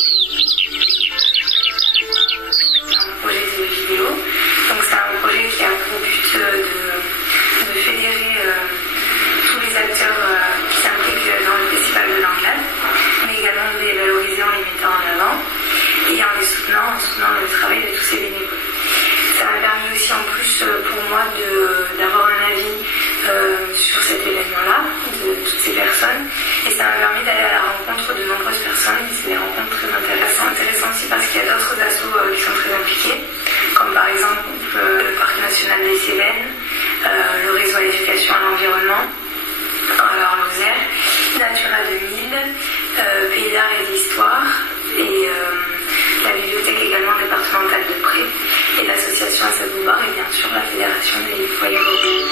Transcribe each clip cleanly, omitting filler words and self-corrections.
Un projet de vidéo, donc c'est un projet qui a pour but de fédérer tous les acteurs qui s'impliquent dans le festival de Langlade, mais également de les valoriser en les mettant en avant et en les soutenant le travail de tous ces bénévoles. Ça m'a permis aussi en plus pour moi d'avoir un avis sur cet événement-là, de toutes ces personnes, et ça m'a permis d'aller à la rencontre de nombreuses personnes, et c'est des rencontres très intéressantes aussi parce qu'il y a d'autres assos qui sont très impliqués, comme par exemple le Parc National des Cévennes, le réseau à l'éducation à l'environnement, en Lozère, Natura 2000, Pays d'art et d'histoire, et la bibliothèque également départementale de Pré, et l'association Assad-Boubar, et bien sûr la fédération des foyers ruraux.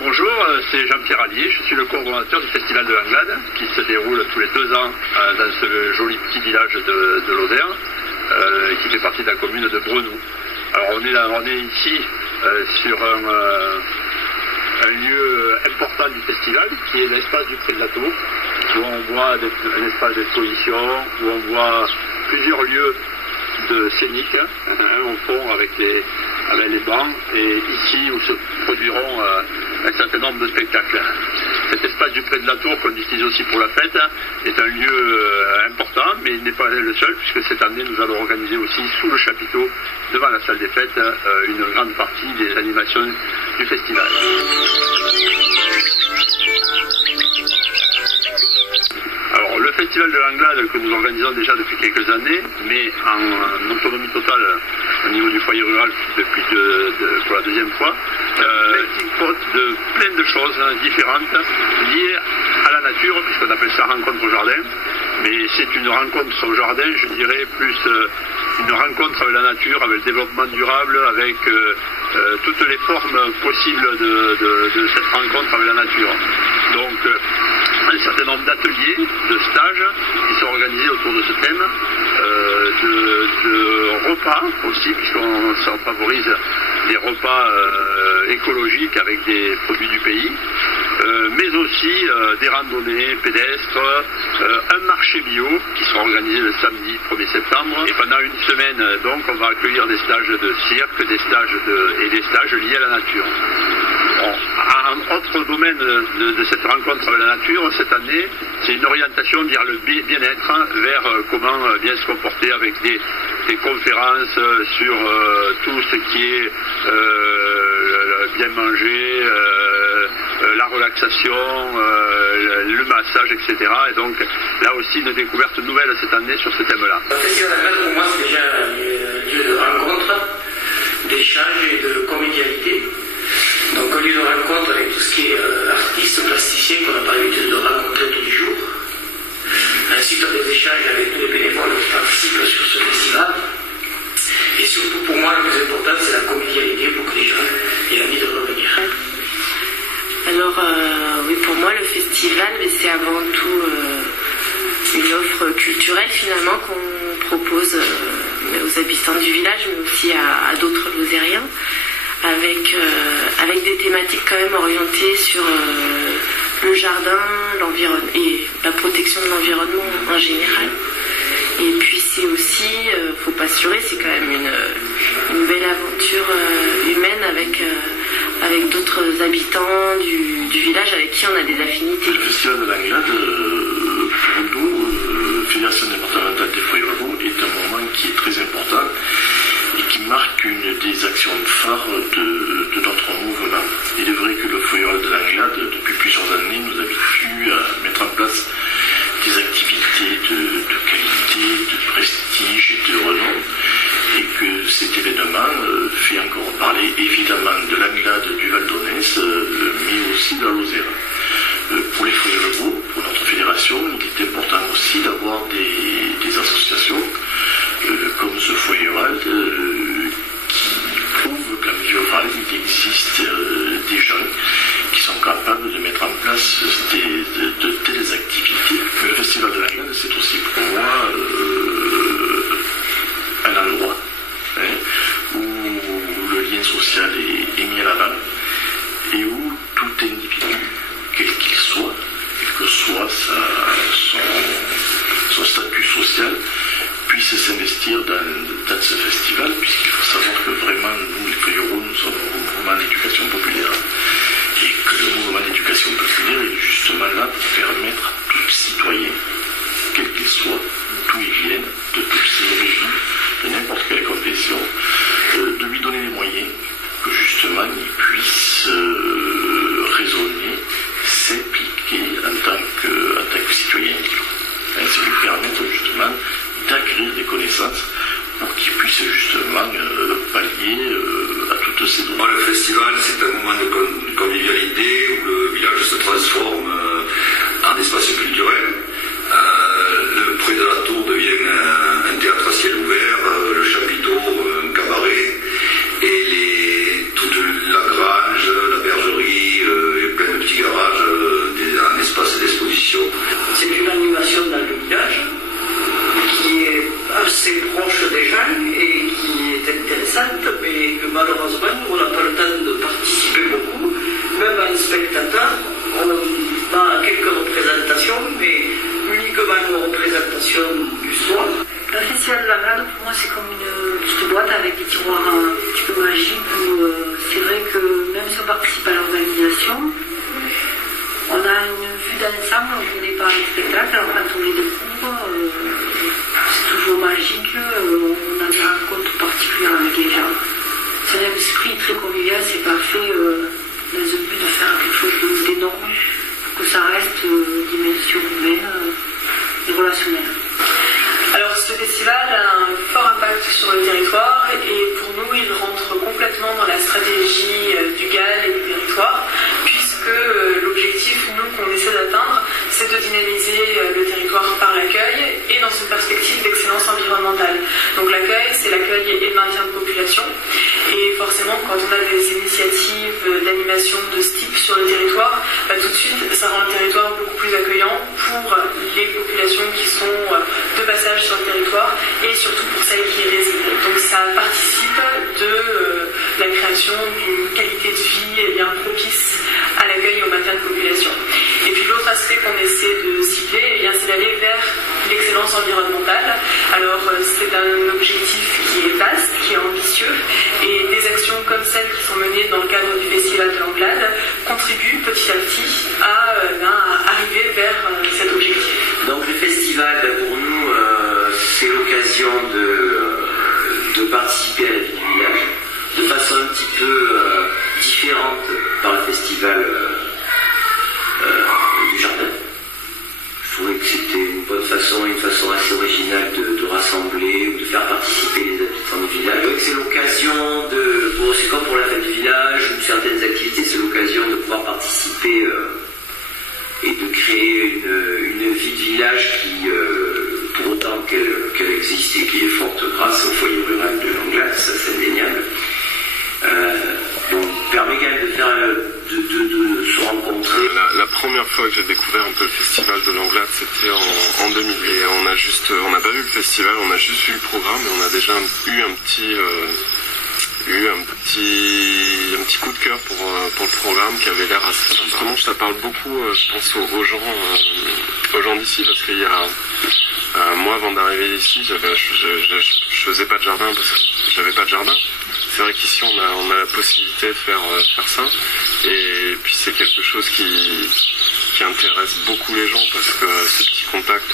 Bonjour, c'est Jean-Pierre Allier, je suis le coordonnateur du Festival de Langlade qui se déroule tous les 2 ans dans ce joli petit village de Lozère qui fait partie de la commune de Brenoux. Alors on est ici sur un lieu important du festival qui est l'espace du Pré de la Tour, où on voit un espace d'exposition, où on voit plusieurs lieux de scéniques au fond avec les bancs, et ici où se produiront un certain nombre de spectacles. Cet espace du Pré de la Tour, qu'on utilise aussi pour la fête, est un lieu important, mais il n'est pas le seul, puisque cette année nous allons organiser aussi sous le chapiteau, devant la salle des fêtes, une grande partie des animations du festival. Alors, le festival de Langlade que nous organisons déjà depuis quelques années, mais en autonomie totale au niveau du foyer rural depuis pour la 2e fois, de plein de choses différentes liées à la nature, puisqu'on appelle ça rencontre au jardin, mais c'est une rencontre au jardin, je dirais plus une rencontre avec la nature, avec le développement durable, avec toutes les formes possibles de cette rencontre avec la nature. Donc un certain nombre d'ateliers, de stages qui sont organisés autour de ce thème, de repas aussi, puisqu'on favorise des repas écologiques avec des produits du pays, mais aussi des randonnées pédestres, un marché bio qui sera organisé le samedi 1er septembre, et pendant une semaine donc on va accueillir des stages de cirque, des stages liés à la nature. Bon, un autre domaine de cette rencontre avec la nature cette année, c'est une orientation vers le bien-être, vers comment bien se comporter avec des conférences sur tout ce qui est bien manger, la relaxation, le massage, etc. Et donc là aussi une découverte nouvelle cette année sur ce thème-là. Le Festival de Langlade pour moi c'est déjà un lieu de rencontre, d'échange et de convivialité. Donc un lieu de rencontre avec tout ce qui est artistes, plasticiens qu'on n'a pas l'habitude de rencontrer tous les jours. Ainsi on a des échanges avec tous les bénévoles qui participent sur ce festival. Et surtout pour moi le plus important c'est la convivialité pour que les gens aient envie de revenir. Alors oui, pour moi le festival c'est avant tout une offre culturelle finalement qu'on propose aux habitants du village mais aussi à d'autres Lozériens. Avec des thématiques quand même orientées sur le jardin, l'environnement et la protection de l'environnement en général. Et puis c'est aussi, faut pas se leurrer, c'est quand même une belle aventure humaine avec d'autres habitants du village avec qui on a des affinités. Le festival de Langlade, pour nous, Fédération départementale des foyers ruraux, est un moment qui est très important et qui marque une des actions phares de notre mouvement. Il est vrai que le foyer rural de Langlade, depuis plusieurs années, nous habitue à mettre en place des activités de qualité, de prestige et de renom, et que cet événement fait encore parler évidemment de Langlade, du Val d'Aunès, mais aussi de la Lozère. Pour les foyers ruraux, pour notre fédération, il est important aussi d'avoir des associations comme ce foyer rural qui prouvent qu'en milieu rural il existe des gens qui sont capables de mettre en place de telles activités. Mais le festival de Langlade, c'est aussi pour moi un endroit où le lien social est mis à l'avant et où tout individu ces dons. Le festival, c'est un moment de convivialité où le village se transforme en espace culturel. Près de la tour devient un théâtre à ciel ouvert, le chapiteau un cabaret, et toute la grange, la bergerie et plein de petits garages, un espace d'exposition. C'est une animation dans le village qui est assez proche des gens et qui est intéressante, mais que malheureusement on n'a pas le temps de participer beaucoup. Même en spectateur, on a quelques représentations, mais uniquement aux représentations du soir. Le festival de la Glade, pour moi, c'est comme une petite boîte avec des tiroirs un petit peu magiques où c'est vrai que même si on participe à l'organisation, on a une vue d'ensemble, on ne connaît pas les spectacles, alors quand on les découvre, c'est toujours magique, on a des rencontres particulières avec les gens. C'est un esprit très convivial, c'est pas fait dans le but de faire quelque chose d'énorme, pour que ça reste dimension humaine et relationnelle. Alors ce festival a un fort impact sur le territoire et pour nous il rentre complètement dans la stratégie du GAL et du territoire puisque l'objectif nous qu'on essaie d'atteindre c'est de dynamiser le territoire par l'accueil et dans une perspective d'excellence environnementale. Donc l'accueil c'est l'accueil et le maintien de population et forcément quand on a des initiatives d'animation de ce type sur le territoire, tout de suite ça rend le territoire beaucoup plus accueillant pour les populations qui sont de passage sur le territoire et surtout pour celles qui y résident. Donc ça participe de la création d'une qualité de vie bien propice à l'accueil et au maintien de population. Et puis l'autre aspect qu'on essaie de cibler, c'est d'aller vers l'excellence environnementale. Alors c'est un objectif qui est vaste, qui est ambitieux et des actions comme celles qui sont menées dans le cadre du Festival de l'Anglade contribuent petit à petit à arriver vers cet objectif. Donc le festival, pour nous, c'est l'occasion de participer à la vie du village de façon un petit peu différente par le festival du jardin. Je trouvais que c'était une bonne façon, une façon assez originale de rassembler ou de faire participer les habitants du village. Donc c'est l'occasion c'est comme pour la fête du village ou certaines activités, c'est l'occasion de pouvoir participer et de créer une vie de village qui, pour autant qu'elle existe et qui est forte grâce au foyer rural de l'Anglade, ça c'est indéniable, permet quand même de se rencontrer. La première fois que j'ai découvert un peu le festival de l'Anglade, c'était en 2000. Et on n'a pas vu le festival, on a juste vu le programme et on a déjà eu un petit coup de cœur pour le programme qui avait l'air assez sympa. Justement, ça parle beaucoup, je pense, aux gens d'ici, parce qu'il y a moi, avant d'arriver ici, je faisais pas de jardin parce que j'avais pas de jardin. C'est vrai qu'ici on a la possibilité de faire ça, et puis c'est quelque chose qui intéresse beaucoup les gens parce que ce petit contact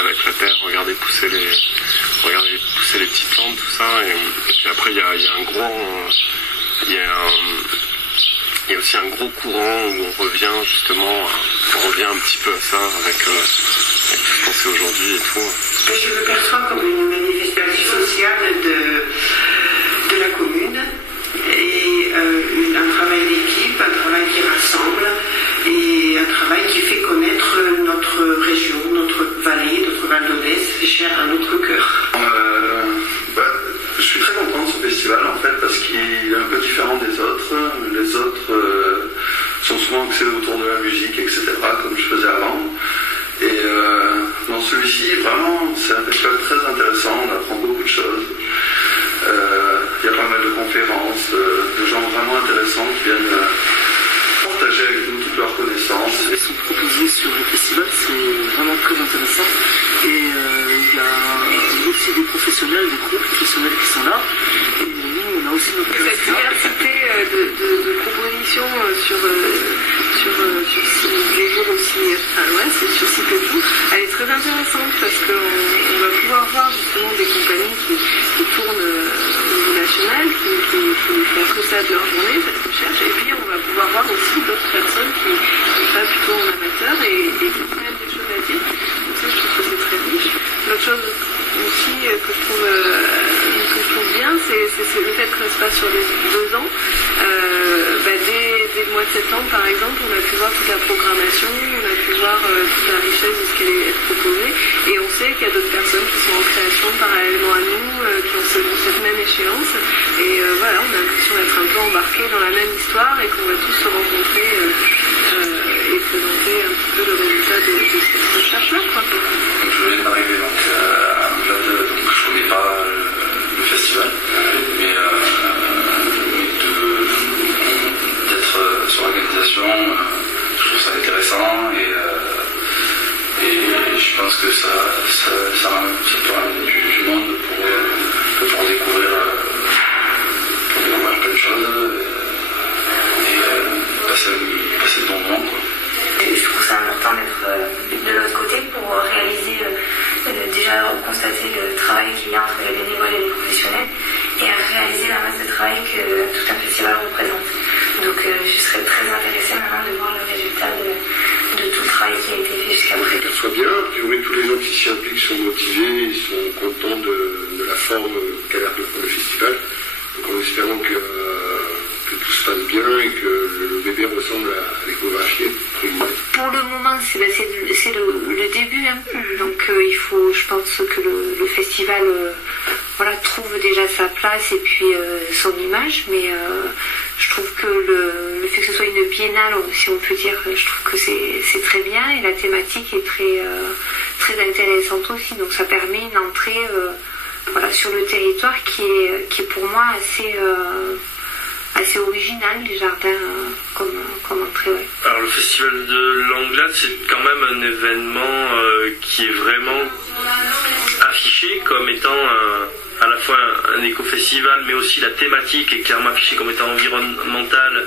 avec la terre, regarder pousser les petites plantes, tout ça, et puis après il y a aussi un gros courant où on revient un petit peu à ça avec tout ce qu'on sait aujourd'hui et tout. Je le perçois comme une manifestation sociale de la commune et un travail d'équipe, un travail qui rassemble et un travail qui fait connaître notre région, notre vallée, notre Val d'Odesse, cher à notre cœur. Je suis très content de ce festival en fait parce qu'il est un peu différent des autres. Les autres sont souvent axés autour de la musique, etc., comme je faisais avant. Et dans celui-ci, vraiment, c'est un festival très intéressant, on apprend beaucoup de choses. Il y a pas mal de conférences, de gens vraiment intéressants qui viennent partager avec nous toutes leurs connaissances. Ce qui sont proposés sur le festival, c'est vraiment très intéressant. Et il y a aussi des professionnels, des groupes professionnels qui sont là. Et nous, on a aussi notre cette diversité de propositions sur les jours aussi, sur site et tout, elle est très intéressante parce qu'on va pouvoir voir justement des compagnies qui tournent au niveau national, qui font que ça de leur journée, cette recherche, et puis on va pouvoir voir aussi d'autres personnes qui travaillent plutôt en amateur et qui ont quand même des choses à dire. Donc ça, je trouve que c'est très riche. L'autre chose aussi que je trouve bien, c'est le fait que ça se pas sur les 2 ans. Dès le mois de septembre, par exemple, on a pu voir toute la programmation, on a pu voir toute la richesse de ce qui allait être proposé, et on sait qu'il y a d'autres personnes qui sont en création parallèlement à nous, qui ont cette même échéance, et voilà, on a l'impression d'être un peu embarqués dans la même histoire et qu'on va tous se rencontrer et présenter un petit peu le résultat de cette recherche-là. Je viens d'arriver donc à Anglade, donc je connais pas le festival, mais d'être sur l'organisation, je trouve ça intéressant et je pense que ça peut amener du monde pour découvrir plein de choses et passer de bons moments, quoi. Et je trouve ça important d'être de l'autre côté pour réaliser, déjà constater le travail qu'il y a entre les bénévoles et les professionnels et réaliser la masse de travail que tout un festival représente. Donc je serais très intéressée maintenant de voir le résultat de tout le travail qui a été fait jusqu'à présent. Ça soit bien, a priori tous les gens qui s'y impliquent sont motivés, ils sont contents de la forme qu'a l'air de prendre le festival. Donc en espérant que tout se passe bien et que le bébé ressemble à l'échographie. Pour le moment, c'est le début, hein. Donc je pense que le festival trouve déjà sa place et puis son image, mais je trouve que le fait que ce soit une biennale, si on peut dire, je trouve que c'est très bien et la thématique est très intéressante aussi. Donc ça permet une entrée sur le territoire qui est pour moi assez original, les jardins comme entrée. Ouais. Alors le festival de l'Anglade, c'est quand même un événement qui est vraiment affiché comme étant à la fois un éco-festival, mais aussi la thématique est clairement affichée comme étant environnementale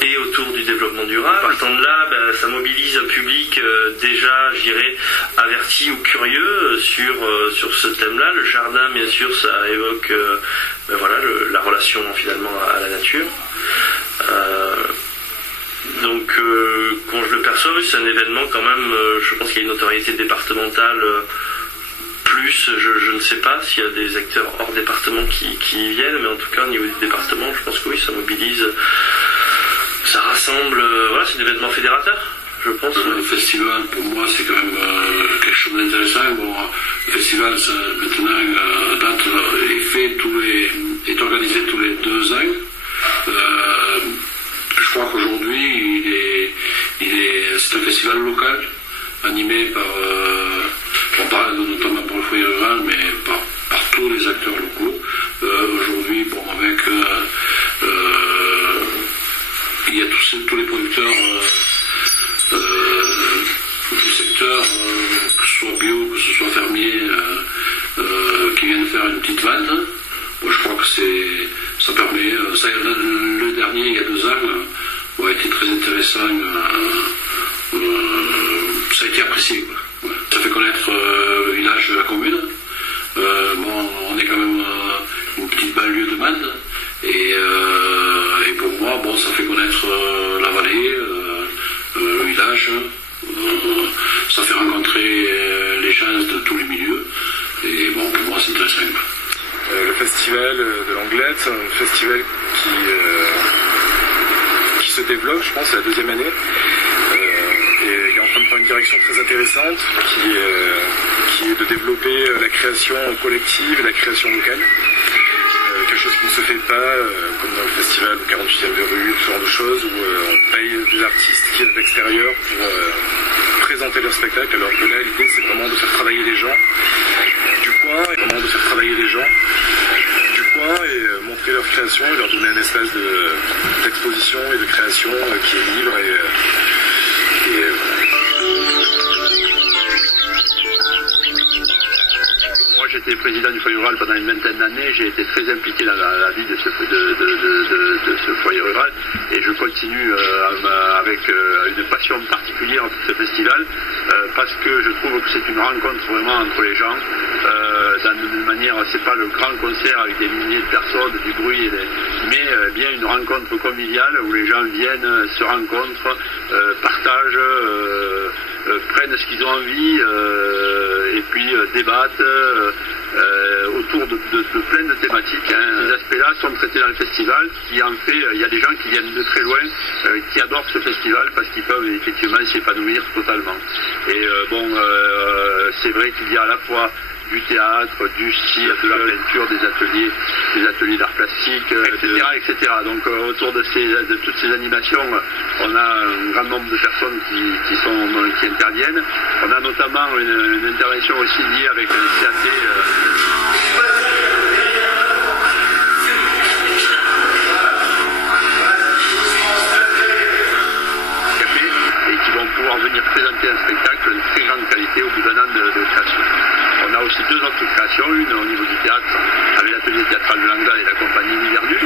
et autour du développement durable. Partant de là, ça mobilise un public déjà, je dirais, averti ou curieux sur ce thème-là. Le jardin, bien sûr, ça évoque la relation finalement à la nature. Donc, quand je le perçois, c'est un événement quand même, je pense qu'il y a une notoriété départementale plus, je ne sais pas s'il y a des acteurs hors département qui y viennent, mais en tout cas au niveau du département, je pense que oui, ça mobilise, ça rassemble, c'est un événement fédérateur, je pense. Le festival, pour moi, c'est quand même quelque chose d'intéressant. Bon, le festival, maintenant, est organisé tous les 2 ans. Je crois qu'aujourd'hui, c'est un festival local, animé par, on parle notamment pour le foyer rural, mais par tous les acteurs locaux. Aujourd'hui, avec il y a tous les producteurs du secteur, que ce soit bio, que ce soit fermier, qui viennent faire une petite vente. Moi, je crois que ça permet, le dernier, il y a 2 ans, a été très intéressant, ça a été apprécié, quoi. Ouais. Ça fait connaître le village de la commune. On est quand même une petite banlieue de Mende, et pour moi, ça fait connaître la vallée, le village, ça fait rencontrer les gens de tous les milieux, et pour moi, c'est intéressant. Le festival de l'Anglade, c'est un festival qui se développe, je pense, c'est la 2e année. Et il est en train de prendre une direction très intéressante qui est de développer la création collective et la création locale. Quelque chose qui ne se fait pas, comme dans le festival 48e de rue, ce genre de choses, où on paye des artistes qui viennent de l'extérieur pour présenter leur spectacle, alors que là, l'idée, c'est vraiment de faire travailler les gens du coin, et montrer leur création et leur donner un espace d'exposition et de création qui est libre Moi, j'étais président du foyer rural pendant une 20aine d'années, j'ai été très impliqué dans la vie de ce foyer rural, et je continue avec une passion particulière pour ce festival, parce que je trouve que c'est une rencontre vraiment entre les gens, d'une manière, c'est pas le grand concert avec des milliers de personnes, du bruit, mais bien une rencontre conviviale où les gens viennent, se rencontrent, partagent, prennent ce qu'ils ont envie, et puis débattent, autour de plein de thématiques. Ces aspects-là sont traités dans le festival, qui en fait, il y a des gens qui viennent de très loin, qui adorent ce festival parce qu'ils peuvent effectivement s'épanouir totalement. Et c'est vrai qu'il y a à la fois du théâtre, du style, de la peinture, des ateliers d'art plastique, etc. Donc autour de toutes ces animations, on a un grand nombre de personnes qui interviennent. On a notamment une intervention aussi liée avec un CAT. Et qui vont pouvoir venir présenter un spectacle de très grande qualité au bout d'un an de création. On a aussi 2 autres créations, une au niveau du théâtre, avec l'atelier théâtral de Langlade et la compagnie Nivernu.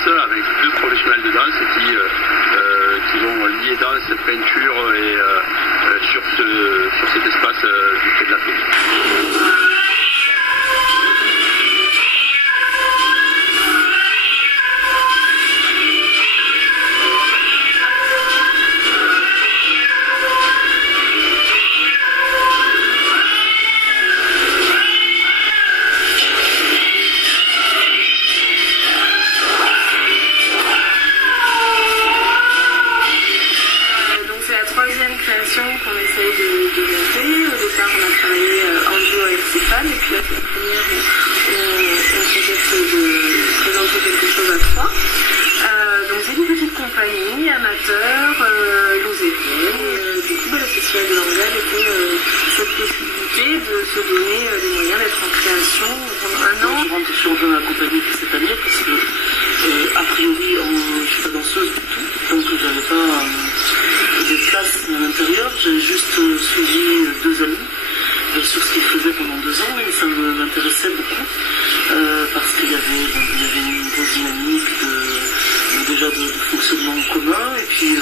Avec 2 professionnels de danse qui vont lier danse, peinture et sur cet espace du Quai de la Paix. Qu'on essaye de monter. Au départ, on a travaillé en duo avec Stéphane, et puis la semaine première, on s'est de présenter quelque chose à 3. Donc, c'est une petite compagnie, amateur, l'OSEVIEN. Du coup, le Festival de Langlade était cette possibilité de se donner les moyens d'être en création pendant un an. Je rentre sur la compagnie cette année parce que, a priori, je ne suis pas danseuse du tout, donc j'avais pas des classes à l'intérieur, j'ai juste suivi 2 amis sur ce qu'ils faisaient pendant 2 ans et ça m'intéressait beaucoup parce qu'il y avait une grosse dynamique déjà de fonctionnement commun et puis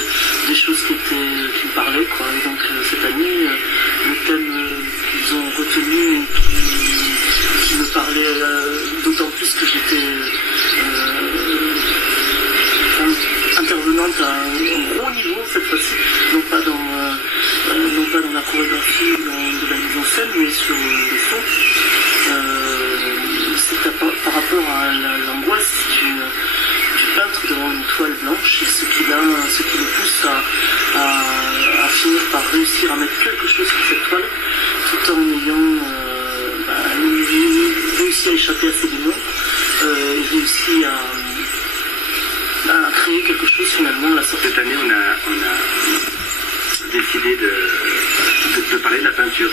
des choses qui me parlaient quoi. Et donc cette année le thème qu'ils ont retenu et qui me parlait d'autant plus que j'étais intervenante à un gros niveau cette fois-ci, non pas dans la chorégraphie ou de la mise en scène, mais sur le fond. C'est par rapport à l'angoisse du peintre devant une toile blanche et ce qui le pousse à finir par réussir à mettre quelque chose sur cette toile tout en ayant réussi à échapper à ses démons et réussi à créer quelque chose finalement. Cette année, on a décidé de parler de la peinture.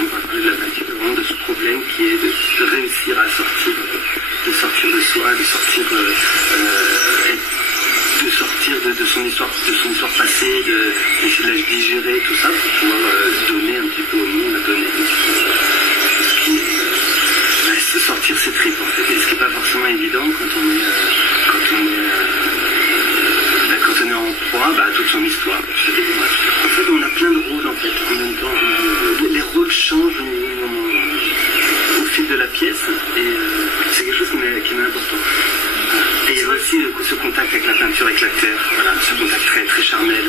On va parler de la peinture, vraiment de ce problème qui est de réussir à sortir de soi, de son histoire passée, d'essayer de la digérer, tout ça, pour pouvoir donner un petit peu au monde, donner sortir ses tripes en fait. Et ce qui n'est pas forcément évident quand on est en proie à toute son histoire. En fait, on a plein de rôles en fait. En même temps, les rôles changent au fil de la pièce et c'est quelque chose qui m'est important. Et il y a aussi ce contact avec la peinture, avec la terre, voilà, ce contact très, très charnel,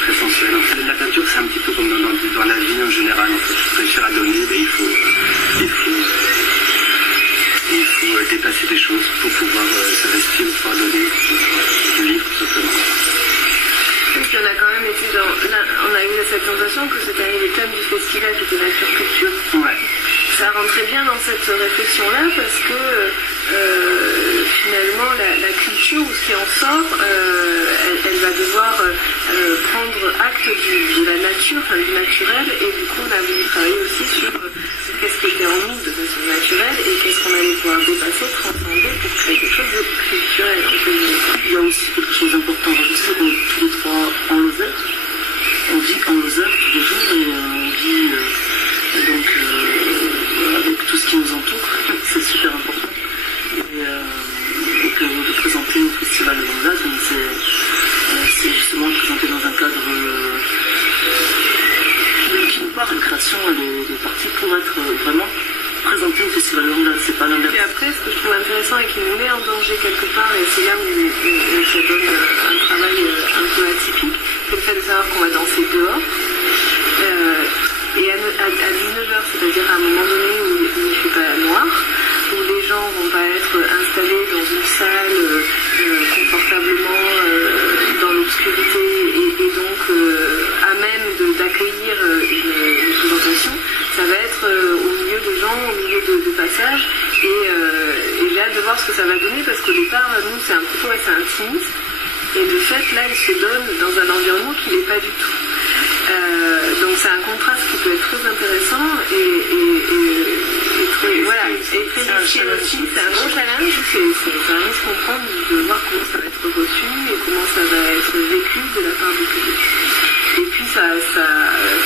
très sensuel. En fait, la peinture, c'est un petit peu comme dans la vie en général. En fait, pour réussir à donner, il faut dépasser des choses pour pouvoir s'investir, pour pouvoir donner, pour vivre tout simplement. Et puis on a quand même été on a eu cette sensation que cette année, le thème du festival était nature culture. Ouais. ça rentrait bien dans cette réflexion-là parce que finalement la culture ou ce qui en sort, elle va devoir prendre acte de la nature, enfin, du naturel, et du coup on a voulu travailler aussi sur qu'est-ce qui était en nous de façon naturelle et qu'est-ce qu'on allait pouvoir dépasser, transcender pour créer quelque chose de culturel. Il y a aussi quelque chose d'important, je sais qu'on est tous les trois en Lozère, on vit en Lozère tous les jours et on vit donc avec tout ce qui nous entoure, c'est super important. Et que de présenter au Festival de Langlade, c'est justement présenté dans un cadre qui nous parle. La création, elle est partie pour être vraiment présentée au Festival de Langlade, c'est pas l'inverse. Et après, ce que je trouve intéressant et qui nous met en danger quelque part, et c'est là où ça donne un travail un peu atypique, c'est le fait de savoir qu'on va danser dehors. Et à 19h, c'est-à-dire à un moment donné où il ne fait pas noir, où les gens ne vont pas être installés dans une salle confortablement dans l'obscurité et donc à même d'accueillir une présentation, ça va être au milieu de gens, au milieu de passages, et j'ai hâte de voir ce que ça va donner parce qu'au départ, nous, c'est un couteau et c'est intimiste, et de fait, là, il se donne dans un environnement qui n'est pas du tout. Donc c'est un contraste qui peut être très intéressant et très risqué aussi. C'est un gros challenge, c'est un risque qu'on prend de voir comment ça va être reçu et comment ça va être vécu de la part du public. Et puis ça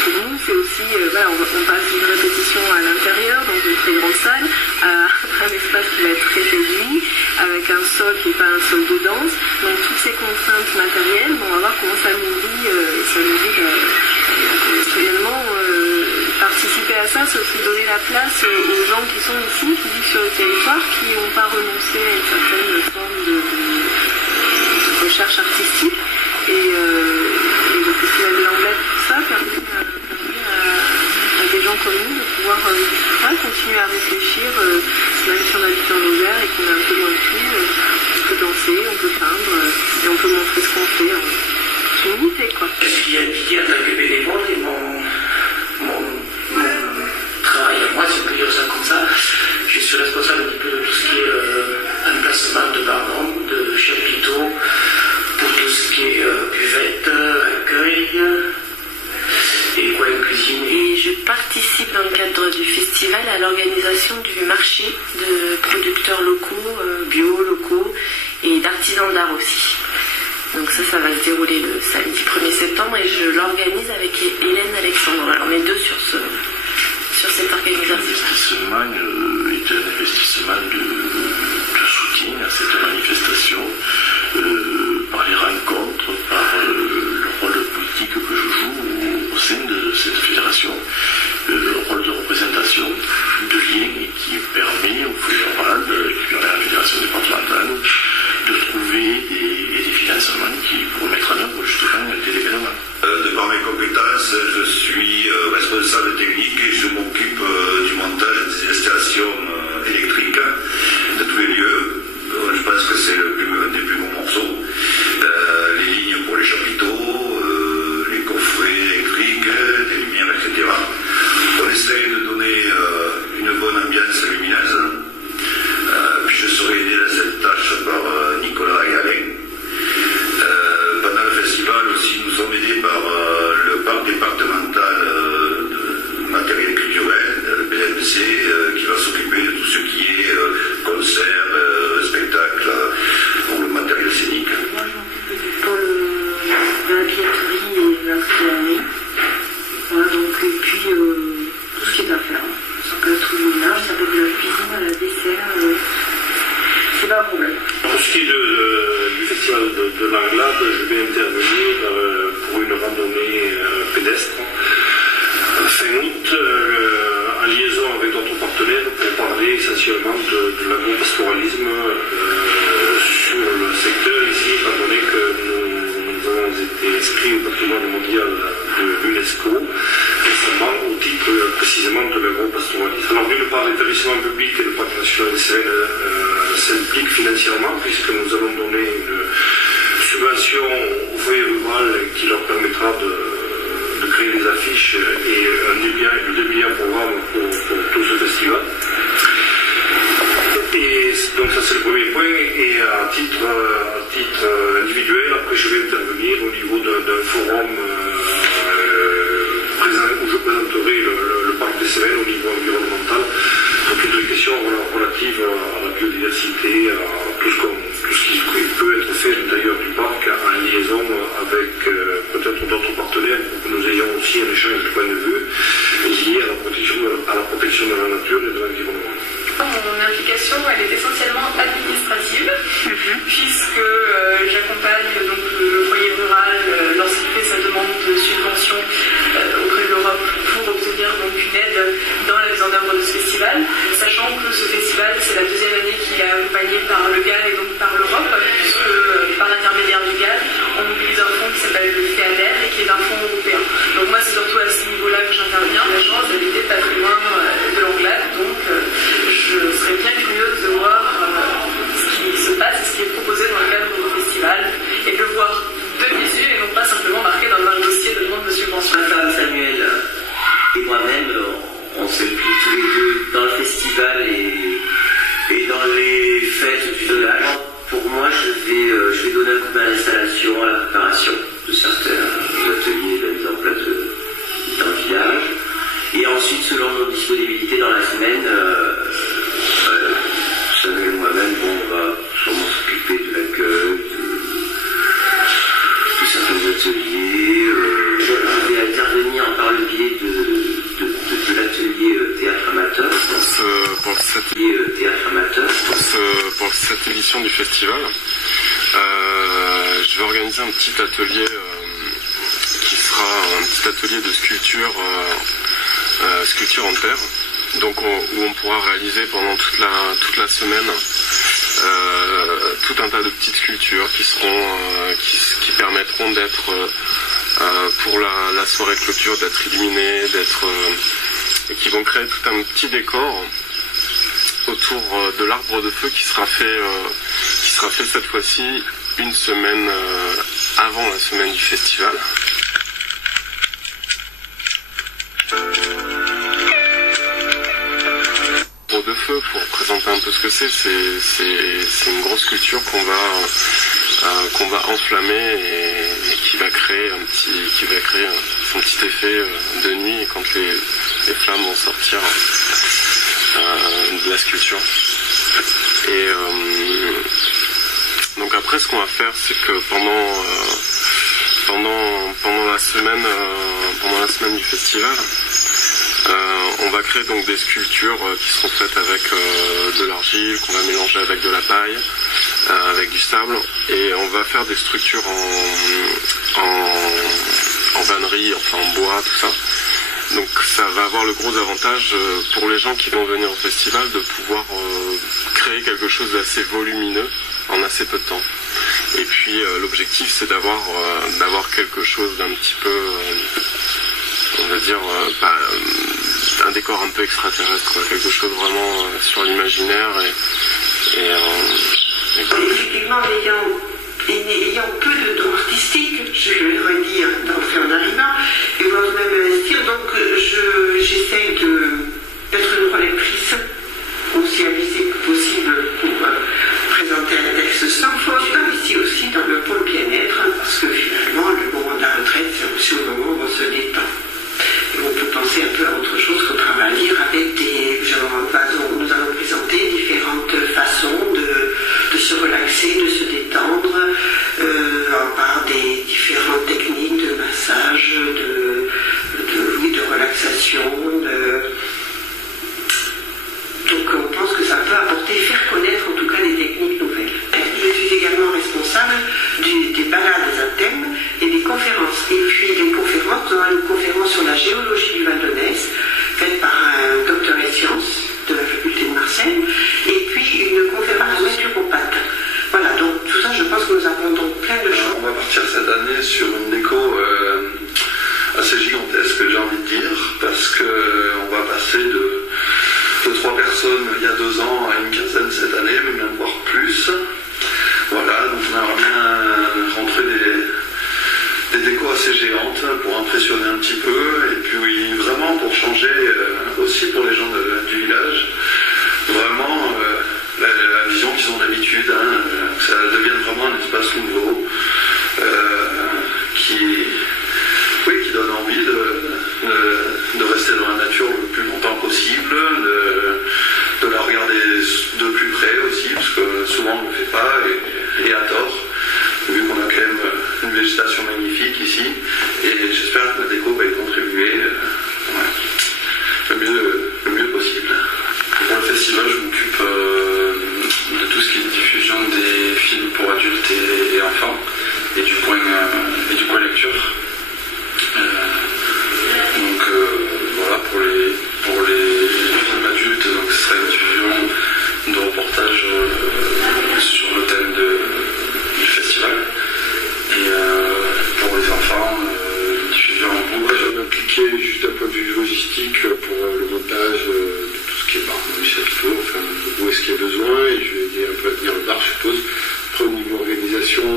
pour nous c'est aussi, on passe d'une répétition à l'intérieur, dans une très grande salle, à un espace qui va être très réduit, avec un sol qui n'est pas un sol de danse. Donc toutes ces contraintes matérielles, on va voir comment ça nous dit finalement participer à ça, c'est aussi donner la place aux gens qui sont ici, qui vivent sur le territoire, qui n'ont pas renoncé à une certaine forme de recherche artistique. Et le Festival de Langlade, tout ça, permet à des gens comme nous de pouvoir continuer à réfléchir, même si on habite en Lozère et qu'on est un peu loin de tout, on peut danser, on peut peindre, et on peut montrer ce qu'on fait. Unité, quoi. Je suis impliqué en tant que bénévole et mon travail à moi, si on peut dire ça comme ça, je suis responsable un petit peu de tout ce qui est emplacement de barbons, de chapiteaux, pour tout ce qui est buvette, accueil et coin cuisine. Et je participe dans le cadre du festival à l'organisation du marché de producteurs locaux, bio, locaux et d'artisans d'art aussi. Donc ça va se dérouler le samedi 1er septembre et je l'organise avec Hélène Alexandre. Alors on est deux sur cette organisation. L'investissement est un investissement de soutien à cette manifestation par les rencontres, par le rôle politique que je joue au sein de cette fédération, le rôle de représentation, de lien qui permet au fédéral, qui permet à la fédération départementale de trouver des financements qui pourront mettre en œuvre justement des événements. De par mes compétences, je suis responsable technique et je m'occupe du montage des installations électriques de tous les lieux. Je pense que c'est un des plus gros morceaux. Les lignes pour les chapiteaux, les coffrets électriques, des lumières, etc. On essaye de donner une bonne ambiance lumineuse. Puis je serai aidé dans cette tâche par Nicolas et Alain. Pendant le festival aussi, nous sommes aidés par le parc départemental de matériel culturel, le BMC, qui va s'occuper de tout ce qui est concert, spectacle, pour le matériel scénique. Pour la billetterie et l'artillerie. Voilà, donc, et puis tout ce qui est à faire. Ça peut être le ménage, ça peut être la cuisine, la dessert. C'est pas un problème. Pour ce qui est du festival de Langlade, je vais intervenir pour une randonnée pédestre fin août, en liaison avec d'autres partenaires pour parler essentiellement de l'agro-pastoralisme sur le secteur ici, étant donné que nous avons été inscrits au patrimoine mondial de l'UNESCO récemment au titre précisément de l'agro-pastoralisme. Alors d'une part, l'établissement public et le parc national des Cévennes s'impliquent financièrement puisque nous allons donner une subvention au foyer rural qui leur permettra de créer des affiches et le début programme pour tout ce festival. c'est le premier point. Et à titre individuel, après je vais intervenir au niveau d'un forum où je présenterai le parc des Cévennes au niveau environnemental sur toutes les questions relatives à la biodiversité, à tout ce qui peut être fait à l'intérieur du parc en liaison avec peut-être d'autres partenaires pour que nous ayons aussi un échange de points de vue lié à la protection de la nature et de l'environnement. Mon implication, elle est essentiellement administrative, puisque j'accompagne donc le foyer rural lorsqu'il fait sa demande de subvention auprès de l'Europe pour obtenir donc une aide dans la mise en œuvre de ce festival, sachant que ce festival, c'est la deuxième année qu'il est accompagné par le GAL et donc par l'Europe, puisque par l'intermédiaire du GAL, on mobilise un fonds qui s'appelle le FEADER et qui est un fonds européen. Donc moi, c'est surtout à ce niveau-là que j'interviens, la chance d'habiter pas très loin de l'Anglade, donc je serais bien curieuse de voir ce qui se passe et ce qui est proposé dans le cadre du festival et de le voir de visu et non pas simplement marqué dans un dossier de demande de subvention. Ma femme Samuel et moi-même, on s'implique tous les deux dans le festival et dans les fêtes du village. Pour moi, je vais donner un coup de main à l'installation, à la préparation de certains ateliers, de la mise en place dans le village. Et ensuite, selon nos disponibilités dans la semaine, Samuel et moi-même, on va sûrement s'occuper de l'accueil, de certains ateliers. Je vais intervenir par le biais de l'atelier théâtre amateur. Pour cette édition du festival, je vais organiser un petit atelier qui sera un petit atelier de sculpture en terre, donc où on pourra réaliser pendant toute la semaine tout un tas de petites sculptures qui permettront d'être pour la soirée de clôture d'être illuminées, et qui vont créer tout un petit décor autour de l'arbre de feu qui sera fait cette fois-ci une semaine avant la semaine du festival. De feu, pour présenter un peu ce que c'est une grosse sculpture qu'on va enflammer et qui va créer son petit effet de nuit quand les flammes vont sortir de la sculpture. Et donc après, ce qu'on va faire, c'est que pendant la semaine du festival, on va créer donc des sculptures qui seront faites avec de l'argile, qu'on va mélanger avec de la paille, avec du sable, et on va faire des structures en vannerie, enfin en bois, tout ça. Donc ça va avoir le gros avantage pour les gens qui vont venir au festival de pouvoir créer quelque chose d'assez volumineux en assez peu de temps. Et puis l'objectif, c'est d'avoir quelque chose d'un petit peu, on va dire, un décor un peu extraterrestre, quoi. Quelque chose vraiment sur l'imaginaire Effectivement, ayant peu de dons artistiques, je vais le redire d'entrée en arrivant, et vouloir même investir, donc j'essaye d'être une relatrice aussi avisée que possible pour présenter un texte sans faute, ici aussi dans le pôle bien-être, parce que finalement le moment de la retraite, c'est aussi au moment où on se détend. Et on peut penser un peu à autre chose qu'au travail avec nous allons présenter différentes façons de se relaxer, de se détendre, par des différentes techniques de massage, de relaxation. Donc on pense que ça peut apporter, faire connaître en tout cas des techniques nouvelles. Je suis également responsable des balades à thème et des conférences. Et puis les conférences, on a une conférence sur la géologie du Val d'Onesse, faite par un docteur en sciences de la faculté de Marseille, et puis une conférence naturopathe. Voilà, donc tout ça, je pense que nous apprendrons plein de choses. On va partir cette année sur une déco assez gigantesque, j'ai envie de dire, parce qu'on va passer de 3 personnes il y a 2 ans à une quinzaine cette année, mais même voire plus. Voilà, donc on aimerait bien rentrer des décos assez géantes pour impressionner un petit peu, et puis vraiment pour changer aussi pour les gens du village, vraiment la vision qu'ils ont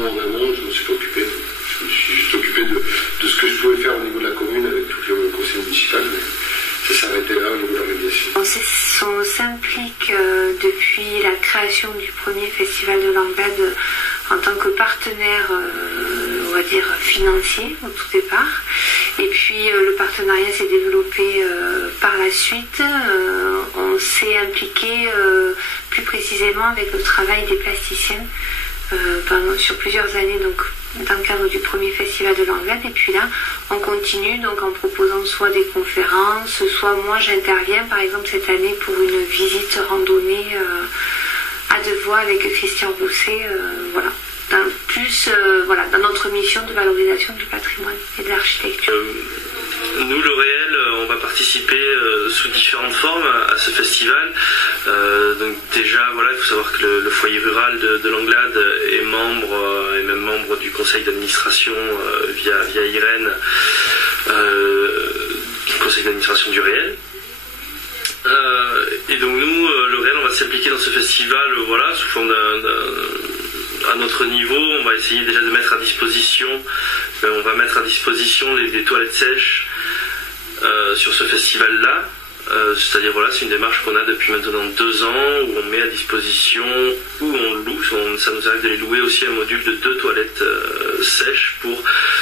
en amont, je ne me suis pas occupé. Je me suis juste occupé de ce que je pouvais faire au niveau de la commune avec tout le conseil municipal. Mais ça s'arrêtait là au niveau de l'organisation. On s'implique depuis la création du premier festival de Langlade en tant que partenaire, on va dire, financier au tout départ. Et puis le partenariat s'est développé par la suite. On s'est impliqué plus précisément avec le travail des plasticiennes sur plusieurs années, donc dans le cadre du premier festival de Langlade. Et puis là, on continue donc en proposant soit des conférences, soit moi j'interviens par exemple cette année pour une visite randonnée à deux voies avec Christian Rousset, voilà. Dans notre mission de valorisation du patrimoine et de l'architecture. Nous, le Réel, on va participer sous différentes formes à ce festival. Donc déjà, voilà, il faut savoir que le foyer rural de Langlade est même membre du conseil d'administration via Irène, du conseil d'administration du Réel. Et donc nous, le Réel, on va s'impliquer dans ce festival, voilà, sous forme à notre niveau. On va essayer déjà de mettre à disposition, des toilettes sèches sur ce festival-là. C'est-à-dire, voilà, c'est une démarche qu'on a depuis maintenant 2 ans, où on met à disposition, où on loue, ça nous arrive de les louer aussi un module de 2 toilettes sèches pour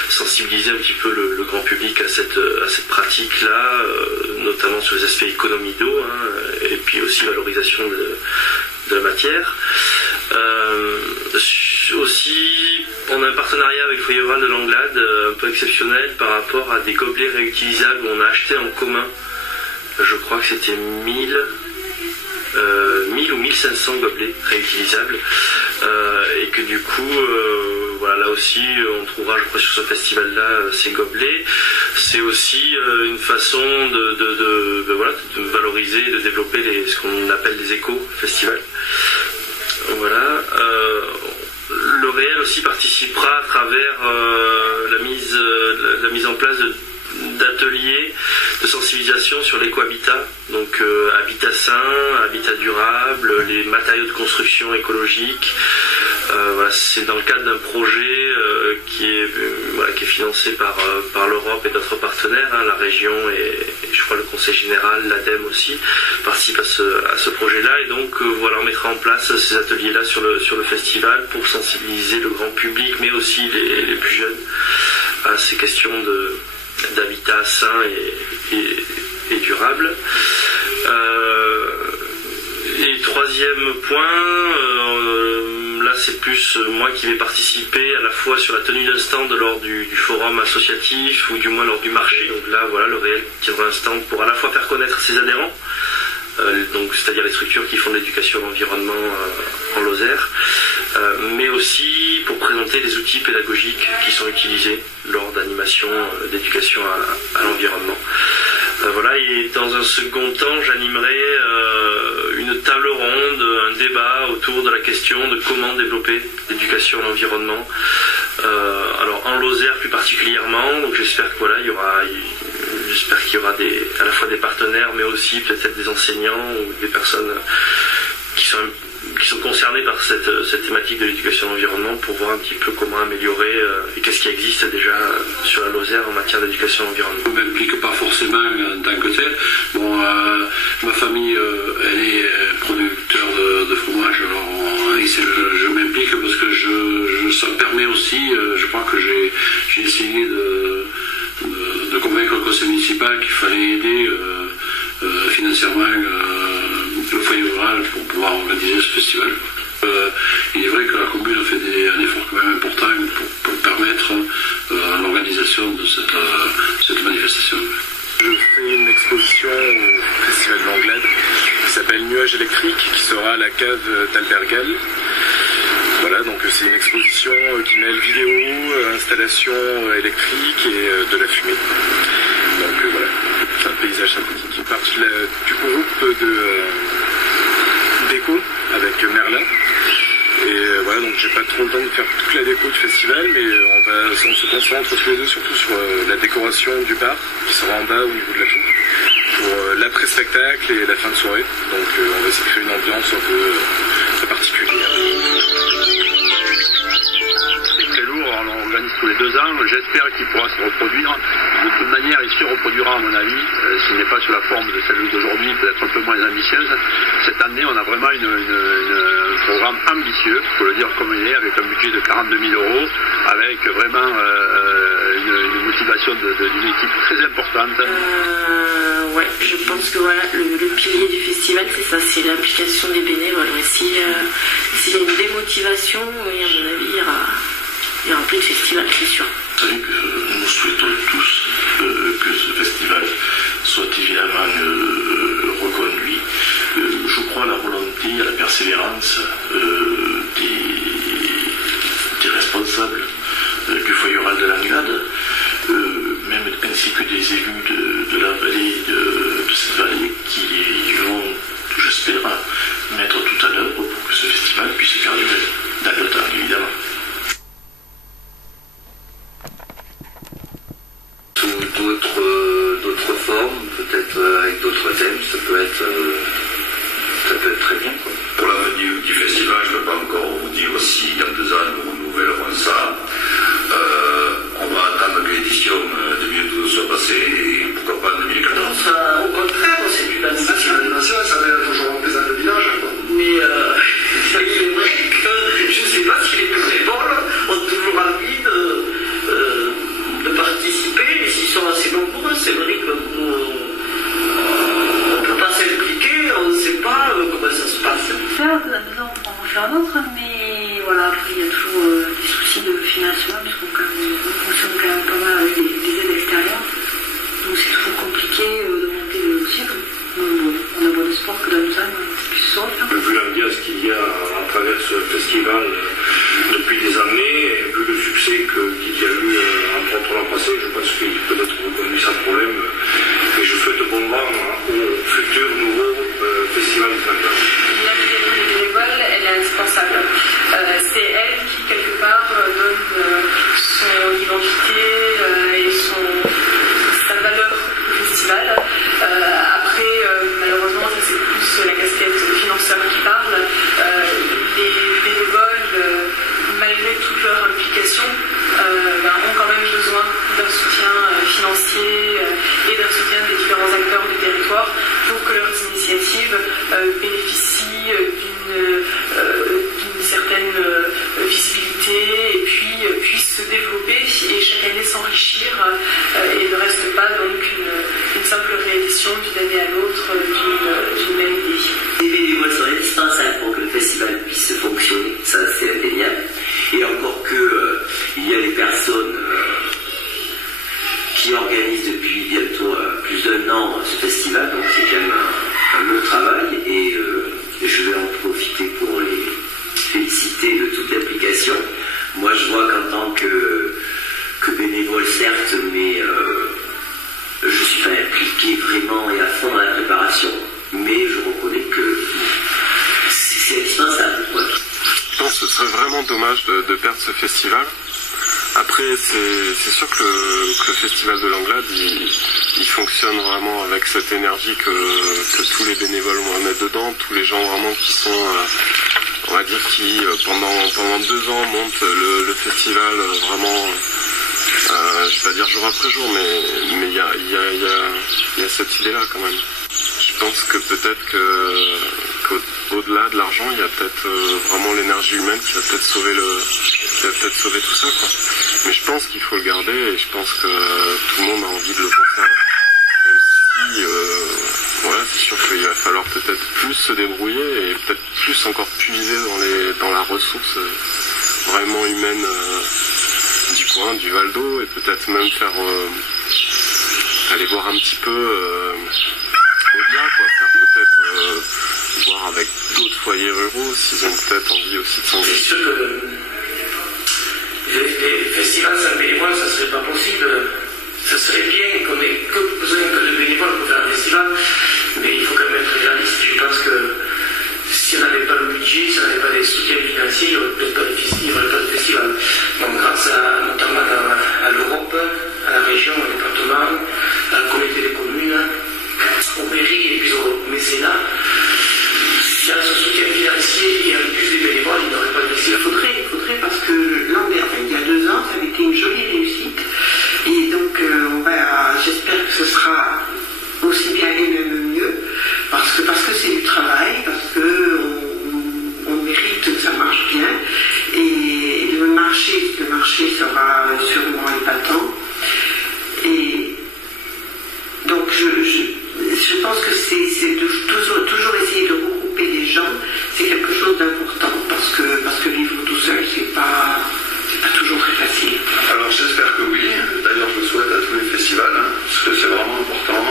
sensibiliser un petit peu le grand public à cette pratique-là, notamment sur les aspects économie d'eau, et puis aussi valorisation de la matière. Aussi, on a un partenariat avec le foyer rural de Langlade un peu exceptionnel par rapport à des gobelets réutilisables où on a acheté en commun. Je crois que c'était 1000 ou 1500 gobelets réutilisables, et que du coup, voilà, là aussi, on trouvera, je crois, sur ce festival-là, ces gobelets. C'est aussi une façon de valoriser, de développer ce qu'on appelle les éco-festivals. Voilà. Le Réel aussi participera à travers la mise en place d'ateliers de sensibilisation sur l'écohabitat, donc habitat sain, habitat durable, les matériaux de construction écologiques. Voilà, c'est dans le cadre d'un projet qui est financé par l'Europe et d'autres partenaires, la région et je crois le Conseil général, l'ADEME aussi participe à ce projet-là, et donc voilà, on mettra en place ces ateliers-là sur le festival pour sensibiliser le grand public, mais aussi les plus jeunes à ces questions d'habitat sain et durable. Et troisième point, là c'est plus moi qui vais participer à la fois sur la tenue d'un stand lors du forum associatif, ou du moins lors du marché. Donc là voilà, le Réel tiendra un stand pour à la fois faire connaître ses adhérents, donc c'est-à-dire les structures qui font de l'éducation à l'environnement en Lozère, mais aussi pour présenter les outils pédagogiques qui sont utilisés lors d'animations d'éducation à l'environnement. Voilà, et dans un second temps, j'animerai une table ronde, un débat autour de la question de comment développer l'éducation à l'environnement. Alors en Lozère plus particulièrement, donc j'espère que voilà, il y aura à la fois des partenaires, mais aussi peut-être des enseignants ou des personnes qui sont concernés par cette thématique de l'éducation à l'environnement, pour voir un petit peu comment améliorer et qu'est-ce qui existe déjà sur la Lozère en matière d'éducation à l'environnement. Je ne m'implique pas forcément en tant que tel. Bon, ma famille, elle est producteur de fromage, alors je m'implique parce que ça me permet aussi, je crois que j'ai essayé de convaincre le conseil municipal qu'il fallait aider financièrement le foyer rural pour pouvoir organiser ce festival. Il est vrai que la commune a fait un effort quand même important pour permettre l'organisation de cette manifestation. Je fais une exposition au Festival de Langlade qui s'appelle Nuages électriques, qui sera à la cave d'Albergal. Voilà, donc c'est une exposition qui mêle vidéo, installation électrique et de la fumée. Donc voilà, c'est un paysage sympathique. Une partie du groupe déco avec Merlin. Et voilà, donc j'ai pas trop le temps de faire toute la déco du festival, mais on se concentre tous les deux surtout sur la décoration du bar qui sera en bas au niveau de la tour pour l'après-spectacle et la fin de soirée. Donc on va essayer de créer une ambiance un peu particulière. tous les 2 ans. J'espère qu'il pourra se reproduire. De toute manière, il se reproduira, à mon avis, s'il n'est pas sous la forme de celle d'aujourd'hui, peut-être un peu moins ambitieuse. Cette année, on a vraiment un programme ambitieux, il faut le dire comme il est, avec un budget de 42 000 €, avec vraiment une motivation d'une équipe très importante. Ouais, je pense que voilà, le pilier du festival, c'est ça, c'est l'implication des bénévoles. S'il y a une démotivation, à mon avis, il y aura plus de festival, c'est sûr. Vous savez que nous souhaitons tous que ce festival soit évidemment reconduit. Je crois à la volonté, à la persévérance des responsables du foyer rural de Langlade, même ainsi que des élus de la vallée, de cette vallée, qui vont, j'espère, mettre tout à l'œuvre pour que ce festival puisse perdurer dans le temps, évidemment. D'autres formes, peut-être avec d'autres thèmes, ça peut être très bien, quoi. Pour l'avenir du festival, je ne peux pas encore vous dire si dans 2 ans nous renouvellerons ça. On va attendre que l'édition 2012 soit passée et pourquoi pas en 2014. Au contraire, c'est une animation. L'animation, ça va toujours représenter le village, quoi. Mais il est vrai que je ne sais pas si les bénévoles ont toujours envie de participer, et s'ils sont assez nombreux, c'est vrai qu'on ne peut pas s'impliquer, on ne sait pas comment ça se passe. Faire de la maison, on va faire d'autres, mais voilà, après il y a toujours des soucis de financement, parce qu'on fonctionne quand même pas mal avec des aides extérieures, donc c'est toujours compliqué de monter le cycle. On a bon espoir que dans le temps, on puisse sortir. Vu l'ambiance qu'il y a à travers ce festival depuis des années, et vu le succès qu'il y a eu entre autres l'an passé, je pense qu'il peut être reconnu sans problème. Et je souhaite bon vent au futur nouveau festival de Langlade. L'implication des bénévoles, elle est indispensable. C'est elle qui, quelque part, donne son identité et sa valeur au festival. Après, malheureusement, ça c'est plus la casquette financière qui parle. Les bénévoles, malgré toute leur implication, ont quand même besoin d'un soutien financier et d'un soutien des différents acteurs du territoire pour que leurs initiatives bénéficient d'une certaine visibilité et puis puissent se développer et chaque année s'enrichir et ne reste pas donc une simple réédition d'une année à l'autre d'une même idée. Les bénévoles sont indispensables pour que le festival puisse fonctionner, ça c'est indéniable. Et encore que il y a des personnes qui organisent depuis bientôt plus d'1 an ce festival, donc c'est quand même un long travail et je vais en profiter pour les féliciter de toute l'implication. Moi je vois qu'en tant que bénévole certes, mais je suis pas impliqué vraiment et à fond dans la préparation, mais je reconnais que c'est indispensable. Ouais. Je pense que ce serait vraiment dommage de perdre ce festival. Après, c'est sûr que le festival de Langlade, il fonctionne vraiment avec cette énergie que tous les bénévoles vont mettre dedans, tous les gens vraiment qui sont, on va dire, qui pendant 2 ans montent le festival vraiment, je vais pas dire jour après jour, mais il y a cette idée-là quand même. Je pense que peut-être qu'au-delà de l'argent, il y a peut-être vraiment l'énergie humaine qui va peut-être sauver tout ça, quoi. Mais je pense qu'il faut le garder et je pense que tout le monde a envie de le conserver. Même si, voilà, c'est sûr qu'il va falloir peut-être plus se débrouiller et peut-être plus encore puiser dans la ressource vraiment humaine du coin, du Val d'Eau, et peut-être même faire aller voir un petit peu au-delà, quoi, faire peut-être voir avec d'autres foyers ruraux s'ils ont peut-être envie aussi de s'engager. C'est sûr que les festivals sans bénévoles, ça serait pas possible. Ça serait bien qu'on ait besoin de bénévoles pour faire un festival, mais il faut quand même être réaliste. Je pense que si on n'avait pas le budget, si on n'avait pas les soutiens financiers, il n'y aurait peut-être pas de festival. Donc grâce notamment à l'Europe, à la région, au département, à la communauté des communes, aux mairies et puis au mécénat, s'il y a ce soutien financier et en plus des bénévoles, il n'y aurait pas de festival. Il faudrait parce que il y a 2 ans, ça avait été une jolie pas sûrement épatant. Et donc je pense que c'est toujours essayer de regrouper les gens, c'est quelque chose d'important parce que vivre tout seul, c'est pas toujours très facile. Alors j'espère que oui, d'ailleurs je le souhaite à tous les festivals, parce que c'est vraiment important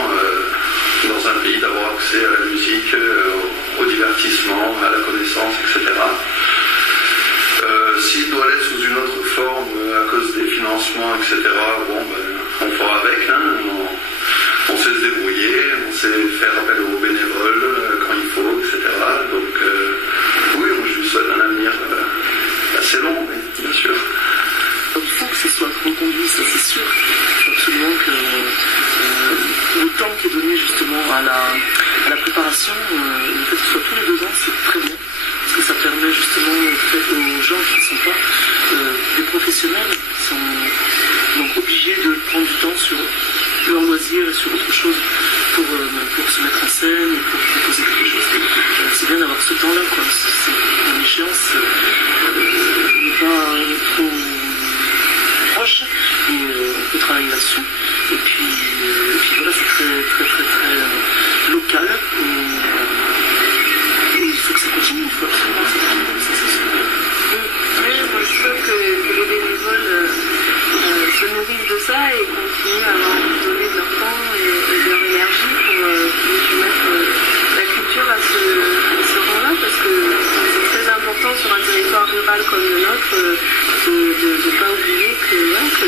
dans un pays d'avoir accès à la musique, au divertissement, à la connaissance, etc. S'il doit l'être sous une autre forme à cause des financements, etc., bon, on fera avec, on sait se débrouiller, on sait faire appel aux bénévoles quand il faut, etc. Donc oui, je lui souhaite un avenir assez long, oui, bien sûr. Il faut que ce soit reconduit, ça c'est sûr. Il faut absolument que le temps qui est donné justement à la préparation, le fait que ce soit tous les 2 ans, c'est très bien. Parce que ça permet justement peut-être aux gens qui ne sont pas des professionnels, qui sont donc obligés de prendre du temps sur leur loisir et sur autre chose pour se mettre en scène et pour proposer quelque chose. C'est bien d'avoir ce temps-là, quoi. Une échéance n'est pas trop proche et on peut travailler là-dessus. Et puis voilà, c'est très local. Et il faut que ça continue, il faut absolument que ça continue, ça c'est sûr. Oui, moi je trouve que les bénévoles se nourrissent de ça et continuent à donner de leur temps et de leur énergie pour mettre la culture à ce rang-là, parce que c'est très important sur un territoire rural comme le nôtre de ne pas oublier que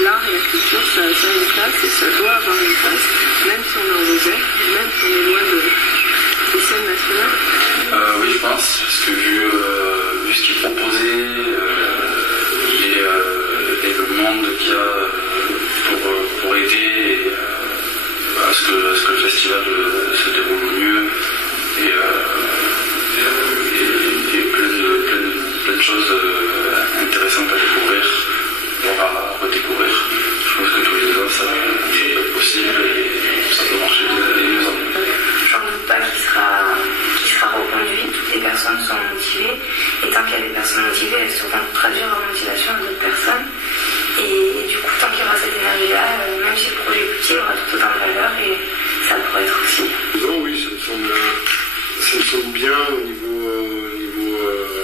l'art et la culture ça a une place et ça doit avoir une place, même si on est en Lozère, même si on est loin des scènes nationales. Oui, je pense, parce que vu ce qui est proposé et le monde qu'il y a pour aider à ce que le festival se déroule au mieux et plein de choses intéressantes à découvrir, voire à redécouvrir. Je pense que tous les 2 ans ça peut être possible et ça peut marcher de mieux en mieux. J'en doute pas qu'il sera reconduit, toutes les personnes sont motivées, et tant qu'il y a des personnes motivées, elles sauront traduire leur motivation à d'autres personnes, et du coup, tant qu'il y aura cette énergie-là, même si le projet est petit, il aura tout autant de valeur, et ça pourrait être aussi. Non, oui, ça me semble bien au niveau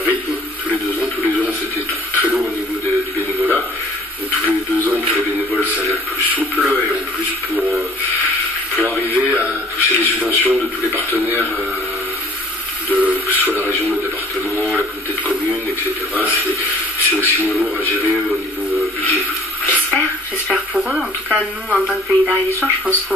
rythme, tous les 2 ans c'était très lourd au niveau du bénévolat, donc tous les 2 ans pour les bénévoles ça a l'air plus souple, et en plus pour arriver à toucher les subventions de tous les partenaires, que ce soit la région, le département, la communauté de communes, etc. C'est aussi moins lourd à gérer au niveau budget. J'espère pour eux. En tout cas, nous, en tant que Pays d'Art et d'Histoire, je pense que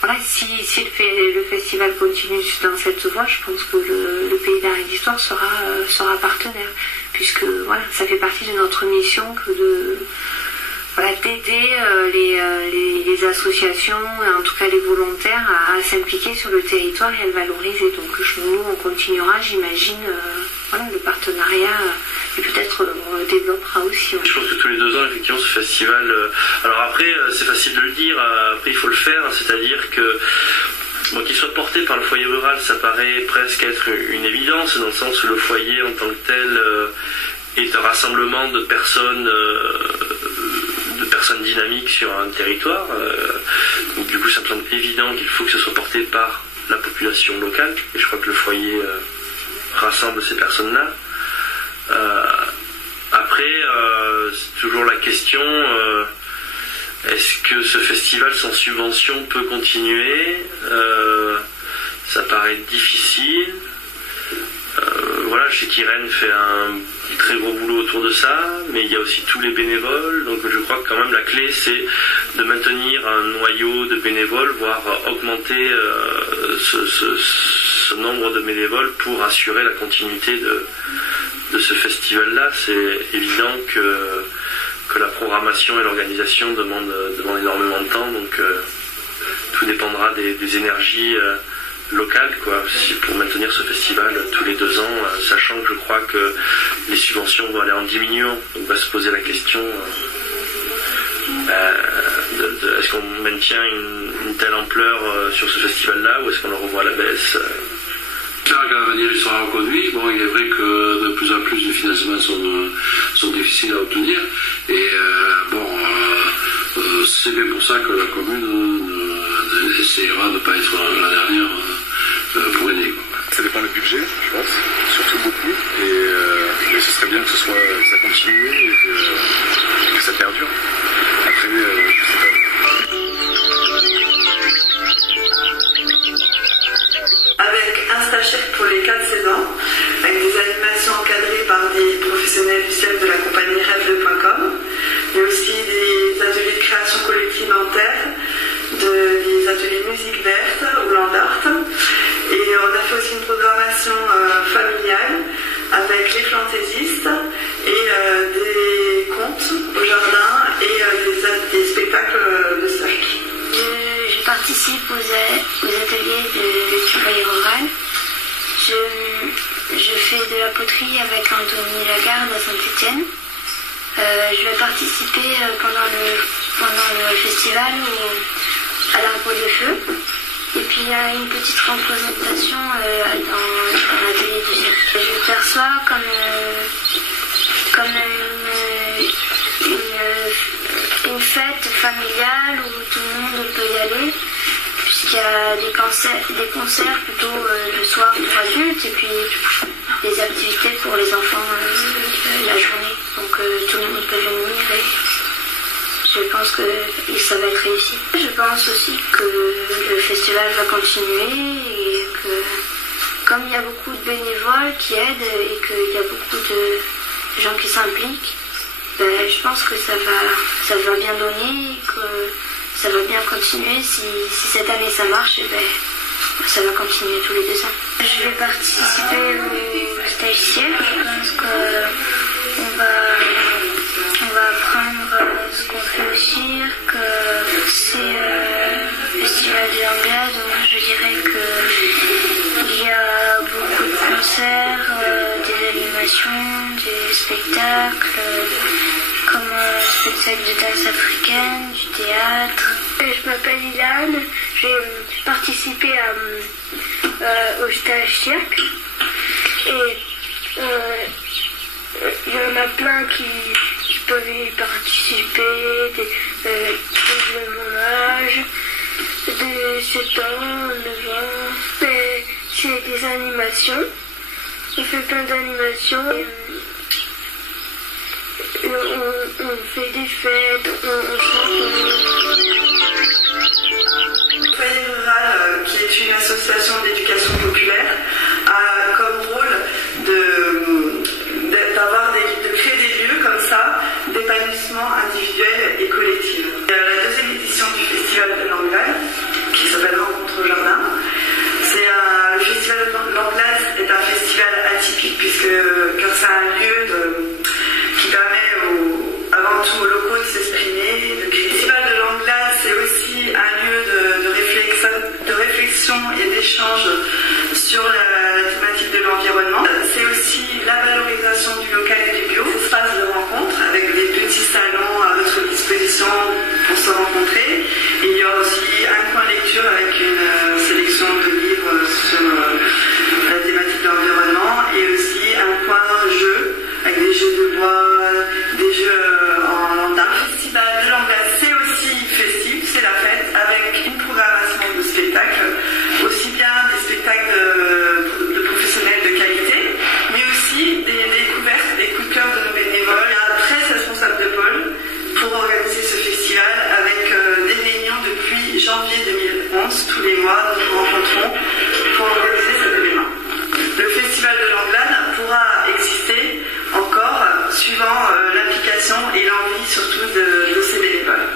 voilà, si le festival continue dans cette voie, je pense que le Pays d'Art et d'Histoire sera partenaire, puisque voilà, ça fait partie de notre mission que d'aider les associations, et en tout cas les volontaires, à s'impliquer sur le territoire et à le valoriser. Donc nous, on continuera, j'imagine, le partenariat, et peut-être on développera aussi. Je pense que tous les 2 ans, effectivement, ce festival... alors après, c'est facile de le dire, après il faut le faire, c'est-à-dire que qu'il soit porté par le foyer rural, ça paraît presque être une évidence, dans le sens où le foyer en tant que tel est un rassemblement de personnes dynamiques sur un territoire. Donc du coup, ça me semble évident qu'il faut que ce soit porté par la population locale, et je crois que le foyer rassemble ces personnes-là. Après, c'est toujours la question, est-ce que ce festival sans subvention peut continuer? Ça paraît difficile. Voilà, je sais qu'Irène fait un très gros boulot autour de ça, mais il y a aussi tous les bénévoles, donc je crois que quand même la clé c'est de maintenir un noyau de bénévoles, voire augmenter ce nombre de bénévoles pour assurer la continuité de ce festival-là. C'est évident que la programmation et l'organisation demandent énormément de temps, donc tout dépendra des énergies locales, pour maintenir ce festival tous les 2 ans, sachant que je crois que les subventions vont aller en diminuant. Donc on va se poser la question est-ce qu'on maintient une telle ampleur sur ce festival-là, ou est-ce qu'on le revoit à la baisse? J'espère qu'à l'avenir il sera reconduit. Bon, il est vrai que de plus en plus les financements sont difficiles à obtenir, et c'est bien pour ça que la commune essayera de ne pas être la dernière pour aider. Ça dépend du budget, je pense, surtout beaucoup. Mais ce serait bien que ça continue et que ça perdure. Après, je sais pas. Avec un stage pour les 4-16 ans, avec des animations encadrées par des professionnels du ciel de la compagnie rêve2.com. Il y a aussi des ateliers de création collective dentaire, des ateliers musique verte ou land art. Et on a fait aussi une programmation familiale avec les fantaisistes et des contes au jardin et des spectacles de cirque. Je participe aux ateliers de travail rural. Je fais de la poterie avec Anthony Lagarde à Saint-Étienne. Je vais participer pendant le festival à l'Arbre de Feu. Et puis il y a une petite représentation dans l'atelier du cirque. Je le perçois comme une fête familiale où tout le monde peut y aller, puisqu'il y a des concerts plutôt le soir pour adultes et puis des activités pour les enfants la journée. Donc tout le monde peut venir et je pense que ça va être réussi. Je pense aussi que le festival va continuer et que comme il y a beaucoup de bénévoles qui aident et qu'il y a beaucoup de gens qui s'impliquent, je pense que ça va bien donner et que ça va bien continuer. Si cette année ça marche, ça va continuer tous les 2 ans. Je vais participer au stage ciel. Je pense qu'on va apprendre ce qu'on fait au cirque. C'est le festival de l'Anglade. Je dirais qu'il y a beaucoup de concerts, des animations, des spectacles, comme un spectacle de danse africaine, du théâtre. Je m'appelle Ilan, j'ai participé au stage cirque et il y en a plein qui peuvent y participer, des de mon âge, de 7 ans, 9 ans. C'est des animations, on fait plein d'animations. On fait des fêtes, on chante. Le Foyer Rural, qui est une association d'éducation populaire, a comme rôle de créer des lieux comme ça, d'épanouissement individuel et collectif. La 2e édition du Festival de l'Anglade, qui s'appelle Rencontre au Jardin. Le Festival de l'Anglade est un festival atypique car c'est un lieu qui permet avant tout aux locaux de s'exprimer. Le Festival de l'Anglade, c'est aussi un lieu de réflexion et d'échange sur la thématique de l'environnement. C'est aussi la valorisation du local et du bio, espace de rencontre avec des petits salons à votre disposition pour se rencontrer. Et il y aura aussi un coin lecture avec une sélection de livres sur la thématique de l'environnement et aussi un coin jeu avec des jeux de bois, des jeux en lambda. Le festival de l'Anglade, c'est aussi festif, c'est la fête avec une programmation de spectacles, aussi bien des spectacles de professionnels de qualité, mais aussi des découvertes, des coups de cœur de nos bénévoles. Il y a 13 responsables de pôle pour organiser ce festival avec des réunions depuis janvier 2011. Tous les mois, nous nous rencontrons pour organiser cet événement. Le festival de l'Anglade pourra exister encore suivant l'implication et l'envie surtout de ces bénévoles.